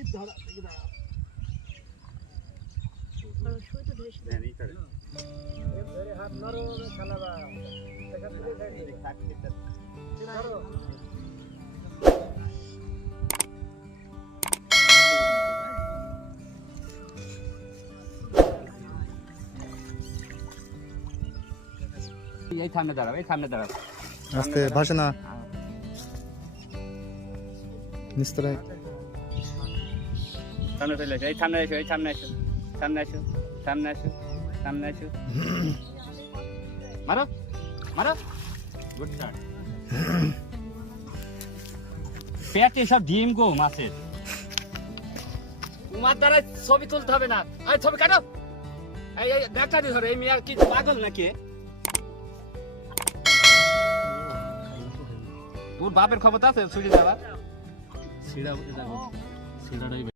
এই সামনে দাঁড়াও, এই সামনে দাঁড়াও। আস্তে ভাসে না নিস্তরায় সামনে চলে এসো, এই সামনে এসো, এই সামনে এসো, সামনে এসো, সামনে এসো, সামনে এসো। মারো মারো, গুড শট। পেটে সব ডিম গো মাছের। তোমার দ্বারা ছবি তুলতে হবে না। এই ছবি কাটো। এই ডাক্তারি ধরো, এই মেয়ে কি পাগল নাকি? তোর বাপের খবর আছে ছুটি যাওয়া?